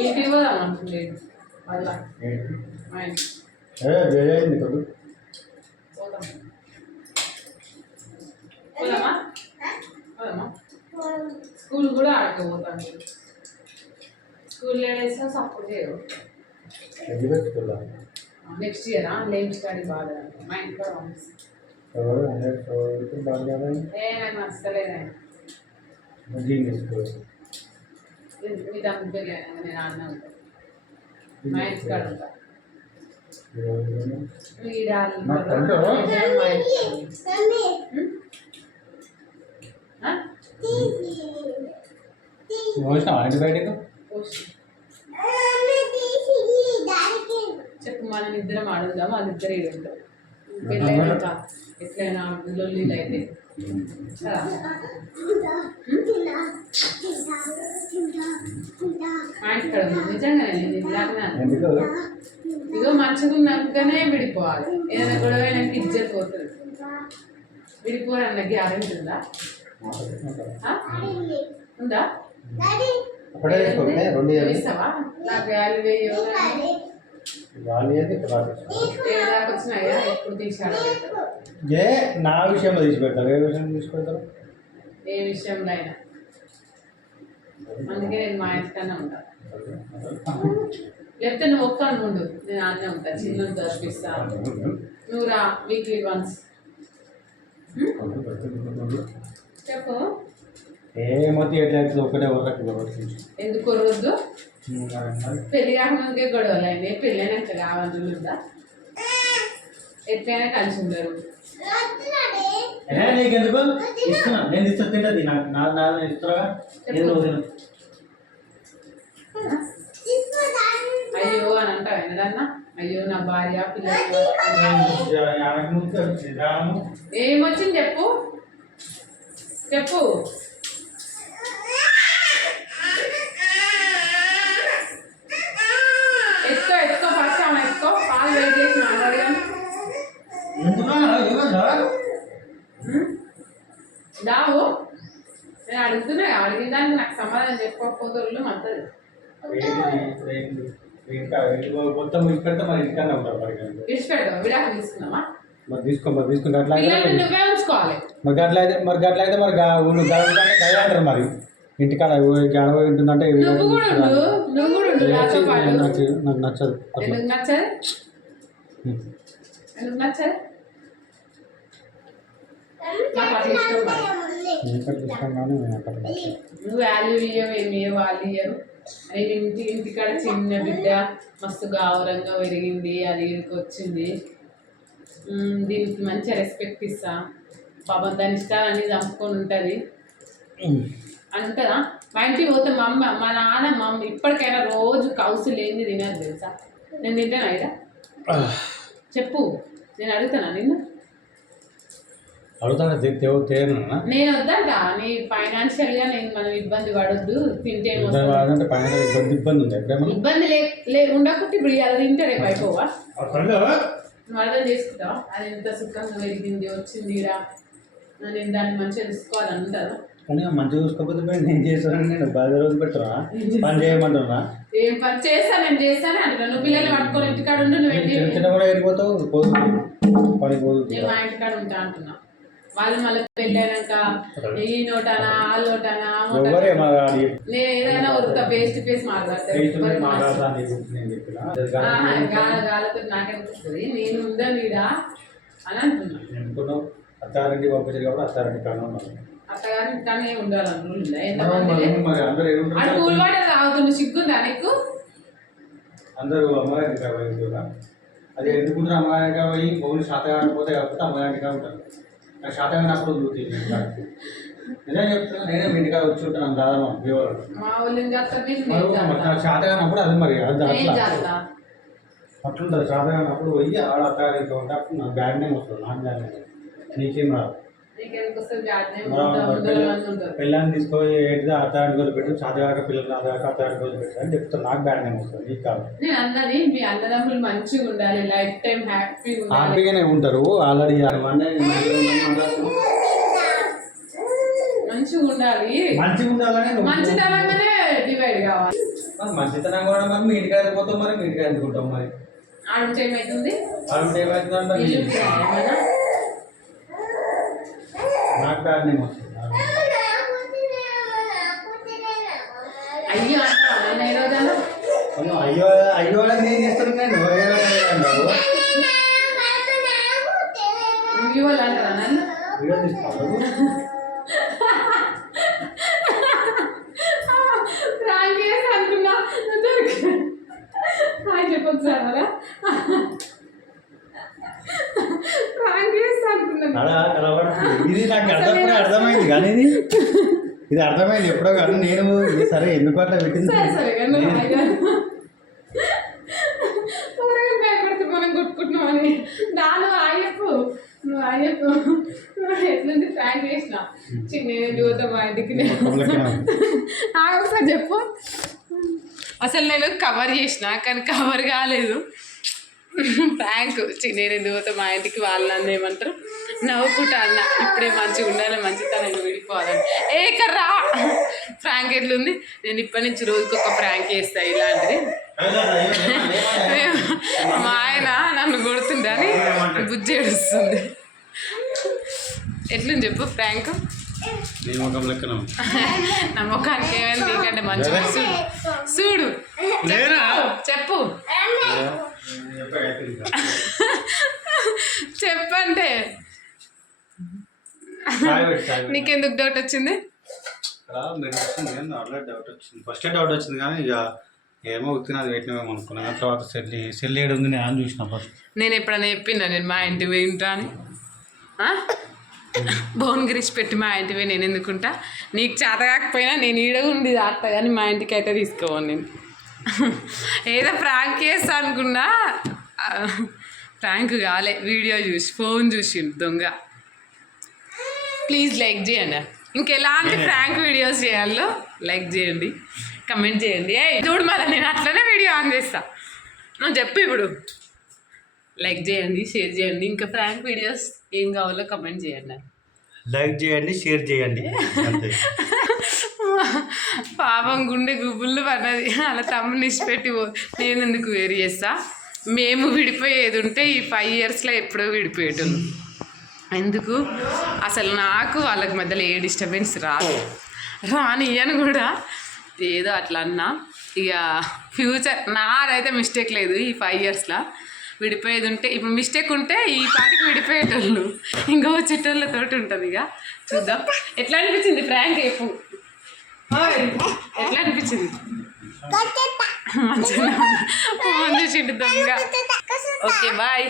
ఇంటికి పోదాం అనుకుంటే అలా పోదాం పోదామా పోదామా స్కూల్ కూడా ఆడకపోతాను స్కూల్లో వేస్తే సపోర్ట్ చేయవు నెక్స్ట్ ఇయర్ లేని స్టడీ బాగా మా ఇంట్లో నాకు నచ్చలేదా మీ తమ్ముడు పెళ్ళి నేను ఆడిన ఉంటాను మా ఇంటి కాడ ఉంటా చెప్పు మనం ఇద్దరం అడుగుదాం వాళ్ళిద్దరు ఉంటారు పెళ్ళైనాక ఎట్లయినా లొల్లీలు అయితే నిజంగానే నేను ఇలాగనే ఇదో మంచిగా ఉన్నాకనే విడిపోవాలి ఏదైనా గొడవ నాకు ఇజ్జత్ పోతుంది విడిపోరన్న గ్యారెంటీ ఉందా ఉందా ఇస్తావా నాకు వాల్యూ వచ్చినాయా ఎప్పుడు తీసాడు నా విషయంలో తీసి పెడతారు ఏ విషయం తీసుకెళ్తారు ఏ విషయంలో అయినా అందుకే నేను మా ఇంటికన్నా ఉంటాను లేకపోతే నువ్వు ఒక్క ఉండు నేను అన్నీ ఉంటా చిన్న చదివిస్తా నువ్వు రా వీక్లీ వన్స్ చెప్పు ఏమవుతుంది ఎట్లా ఒకటే ఎందుకు రోజు పెళ్లి కాకముందుకే గొడవలు అయింది పెళ్ళైనాక కావాలి ఉందా ఎట్లయినా కలిసి ఉండరు నీకెందుకు ఇస్తున్నా నేను ఇస్తా తింటది నాకు ఇస్తున్నా అయ్యో అని అంటావు ఏదన్నా అయ్యో నా భార్య పిల్లలు ఏమొచ్చింది చెప్పు చెప్పు ఎత్తుకో ఫస్ట్ ఆమె ఎత్తుకో పాలు వెయిట్ చేసి మాట్లాడదాం దావు నేను అడుగుతున్నా అడిగిన దానికి నాకు సమాధానం చెప్పకపోతే మంతది మొత్తం ఇక్కడితే మరి ఇంటికన్నా ఉంటారు ఇడిచిపెడతాం విడాకు తీసుకున్నామా మరి తీసుకుంటే అట్లా నువ్వే ఉంచుకోవాలి మరి గట్లయితే మరి అంటారు మరి ఇంటికాడ గడవ ఉంటుందంటే నాకు నచ్చదు నువ్వు వాల్యూ ఇయ్యవు ఏమి వాళ్ళు ఇయ్యరు ఇంటికాడ చిన్న బిడ్డ మస్తు గౌరవంగా పెరిగింది అది ఇంటికి వచ్చింది దీనికి మంచిగా రెస్పెక్ట్ ఇస్తా పాపం దాని ఇష్టాలన్నీ చంపుకొని ఉంటుంది అంటదా మా ఇంటికి పోతే మా నాన్న మమ్మీ ఇప్పటికైనా రోజు కౌసు లేనిది తినదు తెలుసా నేను తింటాను అయినా చెప్పు నేను అడుగుతానా నిన్ను నేను వద్దంట నీ ఫైనాన్షియల్ గా నేను మనం ఇబ్బంది పడొద్దు తింటే ఇబ్బంది ఉండకుంటే ఇప్పుడు అది తింటే రేపు అయిపోవా నువ్వు అర్థం చేసుకుంటావా అది ఎంత సుఖంగా పెరిగింది వచ్చింది నేను దాన్ని మంచిగా చూసుకోవాలని ఉంటాను కానీ మంచిగా చూసుకోకపోతే నేను చేస్తాను నేను 10 రోజులు పెడతారా పని చేయమంటున్నా ఏం పని చేస్తా నేను చేస్తానే అంటున్నా నువ్వు పిల్లలు పట్టుకొని ఇంటికాడ ఉండు నువ్వు కూడా వెళ్ళిపోతావు పని పోదు నేను మా ఇంటికాడ ఉంటా అంటున్నా వాళ్ళు మళ్ళీ పెళ్ళైనాక ఈ నోటానా ఆ నోటానా నేను ఏదైనా ఒక ఫేస్ టు ఫేస్ మాట్లాడతాను గాలతో నాకనిపిస్తుంది నేను ఉందా వీడా అని అంటున్నా అత్తారింటి పంపించారు కాబట్టి అత్తారింటి కారణం అత్తగారి కానీ ఉండాలనుకుంటుందా ఎంతమంది కూల్ వాటర్ తాగుతుండే సిగ్గుందా నీకు అందరూ అమ్మగారింటి కాబట్టి అది ఎందుకుంటారు అమ్మగారింటి పోయి పౌరులు శాతం కాకపోతే కాకపోతే అమ్మగారింటిగా ఉంటారు నాకు శాతం అయినప్పుడు నిజం చెప్తున్నా నేనే మీ ఇంటికాడ వచ్చి ఉంటాను దాదాపు నాకు శాతం అయినప్పుడు అది మరి అట్లుంటుంది శాతం అయినప్పుడు పోయి ఆడ అత్తగారింటి ఉంటే అప్పుడు నాకు బ్యాడ్ నేమ్ వస్తుంది నాకు బ్యాడ్ నేమ్ నీకేం రాదు పిల్లల్ని తీసుకొని ఏంటిది అత్తారింటి రోజు పెట్టు సాధారణ పిల్లలు అత్తారింటి రోజు పెట్టు అని చెప్తాను నాకు బ్యాడ్ నేమ్ వస్తుంది నీకు కాదు నేను అన్నది మీ అన్నదమ్ములు మంచిగా ఉండాలి లైఫ్ టైం హ్యాపీగానే ఉంటారు ఆల్రెడీ మంచిగా ఉండాలి మంచిగా ఉండాలని మంచితనంగానే డివైడ్ కావాలి. మరి మంచితనం కూడా మరి మీ ఇంటికి వెళ్ళిపోతాం, మరి మీ ఇంటికి ఎందుకుంటాం మరి ఆడుంటే ఏమవుతుంది? ఆడుంటే ఏమవుతుందంట ఇల్లు ఉంటుందా ఏమన్నా? నాకు బ్యాడ్ నేమ్ వస్తుంది. అయ్యో అంటావా ఈ రోజన్నా? అయ్యో అయ్యో నేను చేస్తున్నాను నువ్వు వాళ్ళు అంటారా నన్ను? వీడియో తీసుకోవాలి. ప్రాంక్ చేసి అనుకున్నా చెప్పొచ్చు సార్ అలా ప్రాంక్ చేసి అనుకున్నాను. ఇది నాకు అర్థమైంది కానీ ఇది అర్థమైంది ఎప్పుడో కానీ నేను సరే ఎందుకు అట్లా పెట్టింది. సరే సరే భయపడితే మనం కొట్టుకుంటున్నాం అని నాను ఆయప్పు నువ్వు ఆయప్పు ఎట్లుంది ప్రాంక్ చేసిన చిన్న చూద్దాం మా ఇంటికి ఒకసారి చెప్పు. అసలు నేను కవర్ చేసిన కానీ కవర్ కాలేదు. ప్రాంక్ నేను దూత మా ఇంటికి వాళ్ళని ఏమంటారు నవ్వుకుంటా అన్న ఇప్పుడే మంచిగా ఉండాలి మంచితనం విడిపోవాలని ఏ కర్రా ప్రాంక్ ఎట్లుంది. నేను ఇప్పటి నుంచి రోజుకి ఒక ప్రాంక్ చేస్తాను ఇలాంటిది. మా ఆయన నన్ను కొడుతుందని బుజ్జి ఏడుస్తుంది. ఎట్లుంది చెప్పు ప్రాంక్? నా ముఖానికి ఏమైంది నీకంటే మంచిగా చూడు చెప్పు చెప్పంటే నీకెందుకు డౌట్ వచ్చింది? డౌట్ వచ్చింది ఫస్ట్ డౌట్ వచ్చింది కానీ ఇక ఏమో ఉత్తినది పెట్టినామేమో అనుకున్నాను. తర్వాత సెల్ ఏడు ఉంది నేను చూసిన ఫస్ట్. నేను ఎప్పుడైనా చెప్పిందా నేను మా ఇంటి వింటా అని? బోన్ గిరీష్ పెట్టి మా ఇంటివి నేను ఎందుకుంటా? నీకు చేత కాకపోయినా నేను ఈడ ఉండి ఆడతా కానీ మా ఇంటికి అయితే తీసుకోవాలి. నేను ఏదో ప్రాంక్ చేస్తా అనుకున్నా ప్రాంక్ కాలే వీడియో చూసి ఫోన్ చూసి దొంగ. ప్లీజ్ లైక్ చేయండి. ఇంకెలాంటి ప్రాంక్ వీడియోస్ చేయాలో లైక్ చేయండి కమెంట్ చేయండి. చూడు మళ్ళీ నేను అట్లనే వీడియో ఆన్ చేస్తా. నువ్వు చెప్పు ఇప్పుడు లైక్ చేయండి షేర్ చేయండి. ఇంకా ప్రాంక్ వీడియోస్ ఏం కావాలో కమెంట్ చేయండి. లైక్ చేయండి షేర్ చేయండి. పాపం గుండె గుబుళ్ళు పడ్డది. అలా తమ్ముని ఇచ్చిపెట్టి నేను ఎందుకు వేరు చేస్తా? మేము విడిపోయేది ఉంటే ఈ 5 yearsలో ఎప్పుడో విడిపోయేటోళ్ళు. ఎందుకు అసలు నాకు వాళ్ళకి మధ్యలో ఏ డిస్టర్బెన్స్ రానియను కూడా ఏదో అట్లా అన్నా. ఇక ఫ్యూచర్ నాదైతే మిస్టేక్ లేదు. ఈ 5 yearsలో విడిపోయేది ఉంటే ఇప్పుడు మిస్టేక్ ఉంటే ఈ పాటికి విడిపోయేటోళ్ళు ఇంకో చిట్టోళ్ళతోటి ఉంటుంది. ఇక చూద్దాం ఎట్లా అనిపించింది ఫ్రాంక్ చెప్పు. ఎట్లా అనిపించింది? మంచిగా మంచి చిట్టు దొంగ. Okay bye.